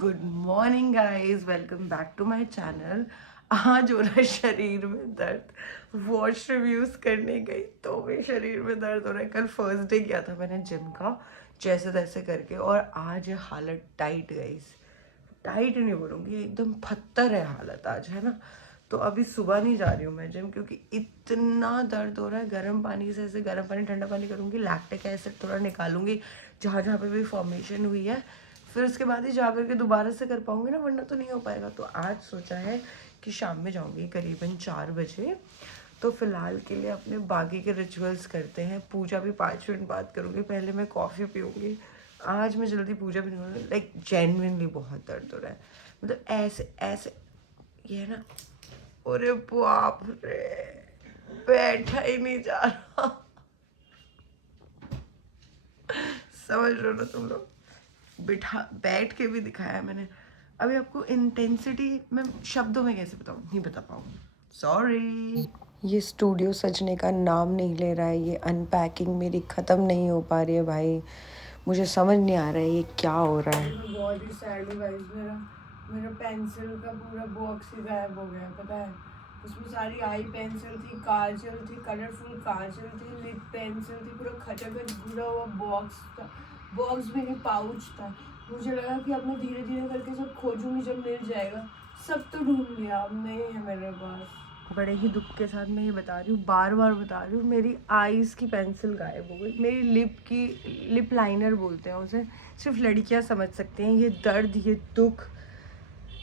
Good morning guys, welcome back to my channel. आज हो रहा है शरीर में दर्द। वॉच रिव्यूज करने गई तो भी शरीर में दर्द हो रहा है। कल फर्स्ट डे किया था मैंने जिम का, जैसे तैसे करके, और आज हालत टाइट गाइस। टाइट नहीं बोलूँगी, एकदम पत्थर है हालत आज, है ना। तो अभी सुबह नहीं जा रही हूँ मैं जिम, क्योंकि इतना दर्द हो रहा है। गर्म पानी से ऐसे गर्म पानी ठंडा पानी करूँगी, लैक्टिक एसिड थोड़ा निकालूंगी जहाँ जहाँ पे भी फॉर्मेशन हुई है, फिर उसके बाद ही जा करके दोबारा से कर पाऊँगी ना, वरना तो नहीं हो पाएगा। तो आज सोचा है कि शाम में जाऊँगी करीबन 4 बजे। तो फिलहाल के लिए अपने बाकी के रिचुअल्स करते हैं। पूजा भी 5 मिनट बाद करूँगी, पहले मैं कॉफ़ी पीऊँगी। आज मैं जल्दी पूजा भी नहीं करूँगी। लाइक जेन्युइनली बहुत दर्द हो रहा है, मतलब ऐसे ऐसे, ये है ना। अरे बाप रे, बैठा ही नहीं जा रहा। समझ रहे हो ना तुम लोग। बिठा बैठ के भी दिखाया मैंने। अभी आपको इंटेंसिटी मैं शब्दों में कैसे बताऊँ, नहीं बता पाऊँ, सॉरी। ये स्टूडियो सजने का नाम नहीं ले रहा है। ये अनपैकिंग मेरी ख़त्म नहीं हो पा रही है भाई। मुझे समझ नहीं आ रहा है ये क्या हो रहा है। बहुत ही सैड हूँ गाइस। मेरा मेरा पेंसिल का पूरा बॉक्स ही गायब हो गया, पता है। उसमें सारी आई पेंसिल थी, काजल थी, कलरफुल काजल थी, लिप पेंसिल थी, पूरा खचाखच भरा हुआ बॉक्स था। बॉक्स में नहीं, पाउच था। मुझे लगा कि अब मैं धीरे धीरे करके सब खोजूंगी, जब मिल जाएगा। सब तो ढूंढ लिया, अब नहीं है मेरे पास। बड़े ही दुख के साथ मैं ये बता रही हूँ, बार बार बता रही हूँ, मेरी आईज की पेंसिल गायब हो गई। मेरी लिप लाइनर बोलते हैं उसे, सिर्फ लड़कियाँ समझ सकती हैं ये दर्द, ये दुख।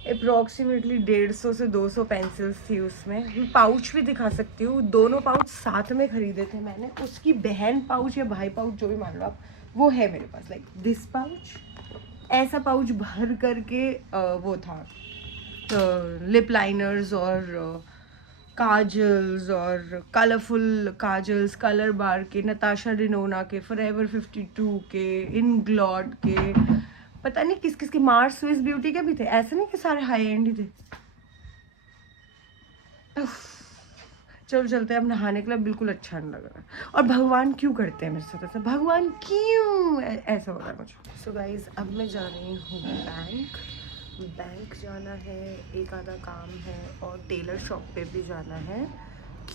अप्रॉक्सीमेटली 150 से 200 पेंसिल्स थी उसमें। मैं पाउच भी दिखा सकती हूँ, दोनों पाउच साथ में खरीदे थे मैंने। उसकी बहन पाउच या भाई पाउच, जो भी मान लो आप, वो है मेरे पास। लाइक दिस पाउच, ऐसा पाउच भर करके वो था, लिप लाइनर्स और काजल्स और कलरफुल काजल्स, कलर बार के, नताशा डिनोना के, फॉरएवर 52 के, इंग्लॉट के, पता नहीं किस किस के, मार्स स्विस ब्यूटी के भी थे। ऐसे नहीं कि सारे हाई एंड ही थे। चलो चलते हैं अब नहाने के लिए, बिल्कुल अच्छा नहीं लग रहा है। और भगवान क्यों करते हैं मेरे साथ ऐसा, भगवान क्यों ऐसा हो रहा है मुझे। सो गाइज, अब मैं जा रही हूँ बैंक जाना है, एक आधा काम है, और टेलर शॉप पे भी जाना है,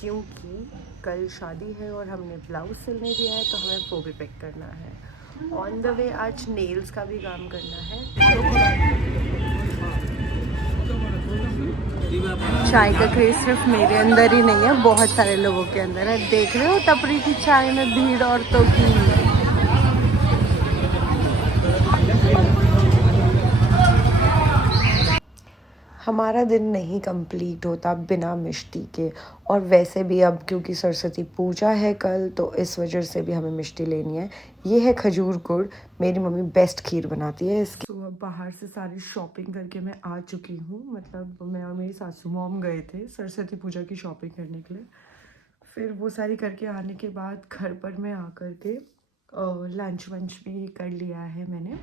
क्योंकि कल शादी है और हमने ब्लाउज सिलने दिया है, तो हमें वो भी पिक करना है। ऑन द वे आज नेल्स का भी काम करना है। चाय का क्रेज सिर्फ मेरे अंदर ही नहीं है, बहुत सारे लोगों के अंदर है। देख रहे हो टपरी की चाय में भीड़ औरतों की। हमारा दिन नहीं कंप्लीट होता बिना मिष्टी के। और वैसे भी अब क्योंकि सरस्वती पूजा है कल, तो इस वजह से भी हमें मिष्टी लेनी है। ये है खजूर गुड़, मेरी मम्मी बेस्ट खीर बनाती है इसकी। तो अब बाहर से सारी शॉपिंग करके मैं आ चुकी हूँ। मतलब मैं और मेरी सासू मॉम गए थे सरस्वती पूजा की शॉपिंग करने के लिए। फिर वो सारी करके आने के बाद घर पर मैं आकर के लंच वंच भी कर लिया है मैंने।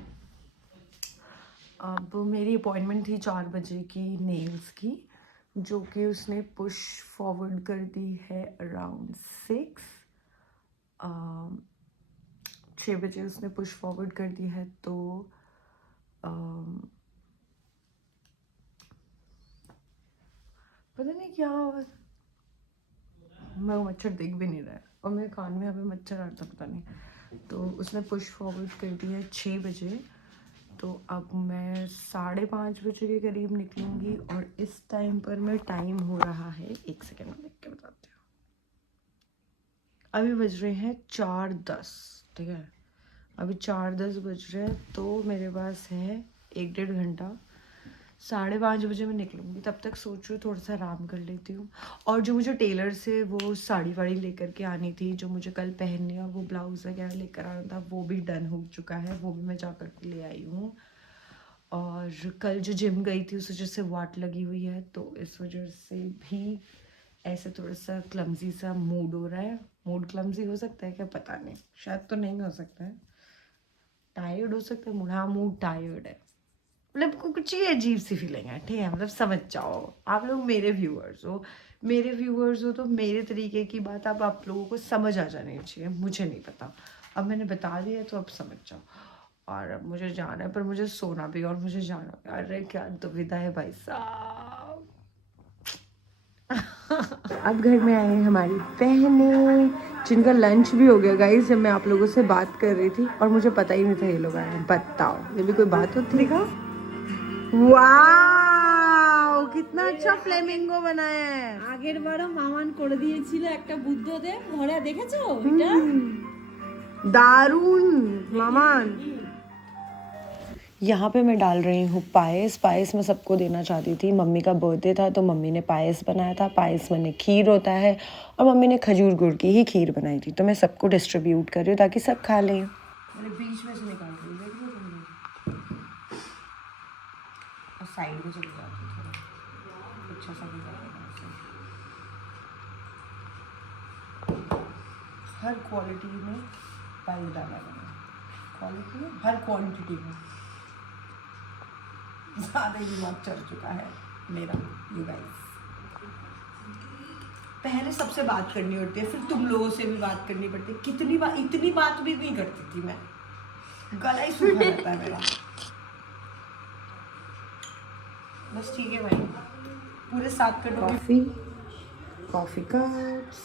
अब मेरी अपॉइंटमेंट थी 4 बजे की नेल्स की, जो कि उसने पुश फॉरवर्ड कर दी है अराउंड 6 बजे उसने पुश फॉरवर्ड कर दी है। तो पता नहीं क्या, मैं मच्छर दिख भी नहीं रहा है, और मेरे कान में अभी मच्छर आ रहा था, पता नहीं। तो उसने पुश फॉरवर्ड कर दी है 6 बजे। तो अब मैं 5:30 बजे के करीब निकलूँगी, और इस टाइम पर मैं टाइम हो रहा है, 1 सेकेंड में देख के बताती हूँ। अभी बज रहे हैं 4:10, ठीक है। अभी 4:10 बज रहे हैं, तो मेरे पास है 1-1.5 घंटा। 5:30 बजे मैं निकलूँगी, तब तक सोच रही हूँ थोड़ा सा आराम कर लेती हूँ। और जो मुझे टेलर से वो साड़ी वाड़ी लेकर के आनी थी, जो मुझे कल पहनने, और वो ब्लाउज़ वगैरह लेकर आना था, वो भी डन हो चुका है, वो भी मैं जा कर के ले आई हूँ। और कल जो जिम गई थी उस वजह से वाट लगी हुई है, तो इस वजह से भी ऐसे थोड़ा सा क्लमजी सा मूड हो रहा है। मूड क्लमजी हो सकता है क्या, पता नहीं, शायद तो नहीं हो सकता है। टायर्ड हो सकता है मूड, हाँ मूड टायर्ड है। मतलब कुछ ही अजीब सी फीलिंग है, ठीक है। मतलब समझ जाओ, आप लोग मेरे व्यूअर्स हो, तो मेरे तरीके की बात आप लोगों को समझ आ जानी चाहिए। मुझे नहीं पता, अब मैंने बता दिया तो अब समझ जाओ। और अब मुझे जाना है, पर मुझे सोना भी और मुझे जाना है। अरे क्या दुविधा है भाई साहब। अब घर में आए हमारी बहनें, जिनका लंच भी हो गया गाइस, जब मैं आप लोगों से बात कर रही थी और मुझे पता ही नहीं था ये लोग आए हैं। बताओ, ये भी कोई बात होती है? वाओ, कितना अच्छा फ्लेमिंगो बनाया है। আগের বারও মামান করে দিয়েছিল একটা বুদ্ধদেব ঘরে, দেখেছো এটা? दारुण मामान। यहाँ पे मैं डाल रही हूँ पायस। पायस मैं सबको देना चाहती थी, मम्मी का बर्थडे था तो मम्मी ने पायस बनाया था। पायस मैंने खीर होता है और मम्मी ने खजूर गुड़ की ही खीर बनाई थी, तो मैं सबको डिस्ट्रीब्यूट कर रही हूँ ताकि सब खा लें। मैंने बीच में से निकाल रही हूँ, देख रहे हो तुम लोग? और साइड में चली जाती है थोड़ा, अच्छा सा भी जाएगा ऐसे। हर क्वालिटी में पानी डाला मैंने, क्वालिटी में हर क्वांटिटी में। ज़्यादा ही दिमाग चल चुका है मेरा, यू गाइस। पहले सबसे बात करनी होती है, फिर तुम लोगों से भी बात करनी पड़ती है। कितनी बात, इतनी बात भी नहीं करती थी मैं, गला ही सूखा रहता है मेरा। बस ठीक है भाई, पूरे 7 कप कॉफ़ी कप्स।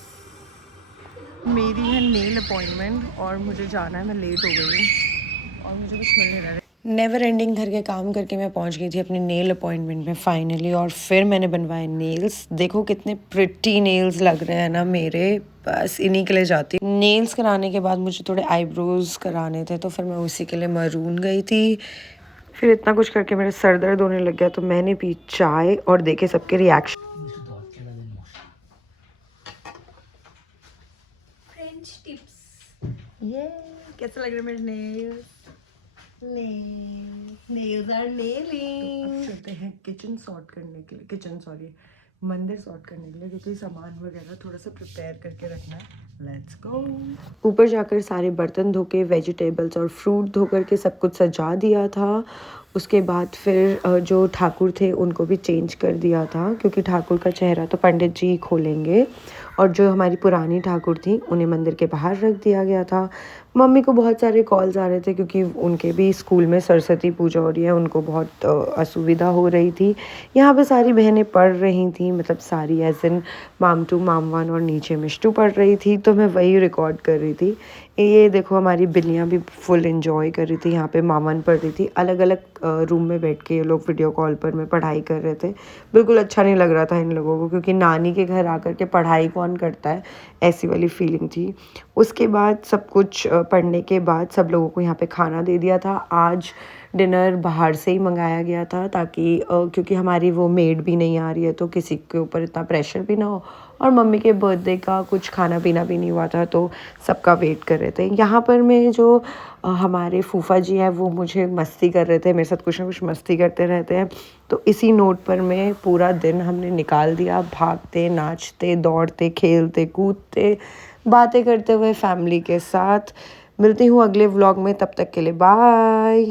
मेरी है नेल अपॉइंटमेंट और मुझे जाना है, मैं लेट हो गई हूँ और मुझे कुछ मिल नहीं रहा है। नेवर एंडिंग घर के काम करके मैं पहुंच गई थी अपने नेल अपॉइंटमेंट में फाइनली, और फिर मैंने बनवाए नेल्स। देखो कितने प्रिटी नेल्स लग रहे हैं ना मेरे, बस इन्हीं के लिए जाती। नेल्स कराने के बाद मुझे थोड़े आईब्रोज कराने थे, तो फिर मैं उसी के लिए मरून गई थी। फिर इतना कुछ करके मेरे सर दर्द होने लग गया, तो मैंने पी चाय और देखे सबके रिएक्शन। French tips. ये कैसे लग रहे हैं मेरे नेल्स? Nails are nailing. चलते हैं किचन सॉर्ट करने के लिए, किचन सॉरी मंदिर सॉर्ट करने के लिए, क्योंकि सामान वगैरह थोड़ा सा प्रिपेयर करके रखना है। Let's go. ऊपर जाकर सारे बर्तन धो के, वेजिटेबल्स और फ्रूट धो करके सब कुछ सजा दिया था। उसके बाद फिर जो ठाकुर थे उनको भी चेंज कर दिया था, क्योंकि ठाकुर का चेहरा तो पंडित जी खोलेंगे, और जो हमारी पुरानी ठाकुर थी उन्हें मंदिर के बाहर रख दिया गया था। मम्मी को बहुत सारे कॉल्स आ रहे थे, क्योंकि उनके भी स्कूल में सरस्वती पूजा हो रही है, उनको बहुत असुविधा हो रही थी। यहाँ पे सारी बहनें पढ़ रही थी, मतलब सारी एज इन माम टू माम वन, और नीचे मिष्टू पढ़ रही थी, तो मैं वही रिकॉर्ड कर रही थी। ये देखो हमारी बिल्लियाँ भी फुल एंजॉय कर रही थी। यहाँ पे मामन पढ़ रही थी, अलग अलग रूम में बैठ के ये लोग वीडियो कॉल पर में पढ़ाई कर रहे थे। बिल्कुल अच्छा नहीं लग रहा था इन लोगों को, क्योंकि नानी के घर आकर के पढ़ाई कौन करता है, ऐसी वाली फीलिंग थी। उसके बाद सब कुछ पढ़ने के बाद सब लोगों को यहाँ पे खाना दे दिया था। आज डिनर बाहर से ही मंगाया गया था, ताकि क्योंकि हमारी वो मेड भी नहीं आ रही है, तो किसी के ऊपर इतना प्रेशर भी ना हो, और मम्मी के बर्थडे का कुछ खाना पीना भी नहीं हुआ था, तो सबका वेट कर रहे थे। यहाँ पर मैं जो हमारे फूफा जी हैं वो मुझे मस्ती कर रहे थे, मेरे साथ कुछ ना कुछ मस्ती करते रहते हैं। तो इसी नोट पर मैं पूरा दिन हमने निकाल दिया, भागते नाचते दौड़ते खेलते कूदते बातें करते हुए फैमिली के साथ। मिलती हूँ अगले व्लॉग में, तब तक के लिए बाय।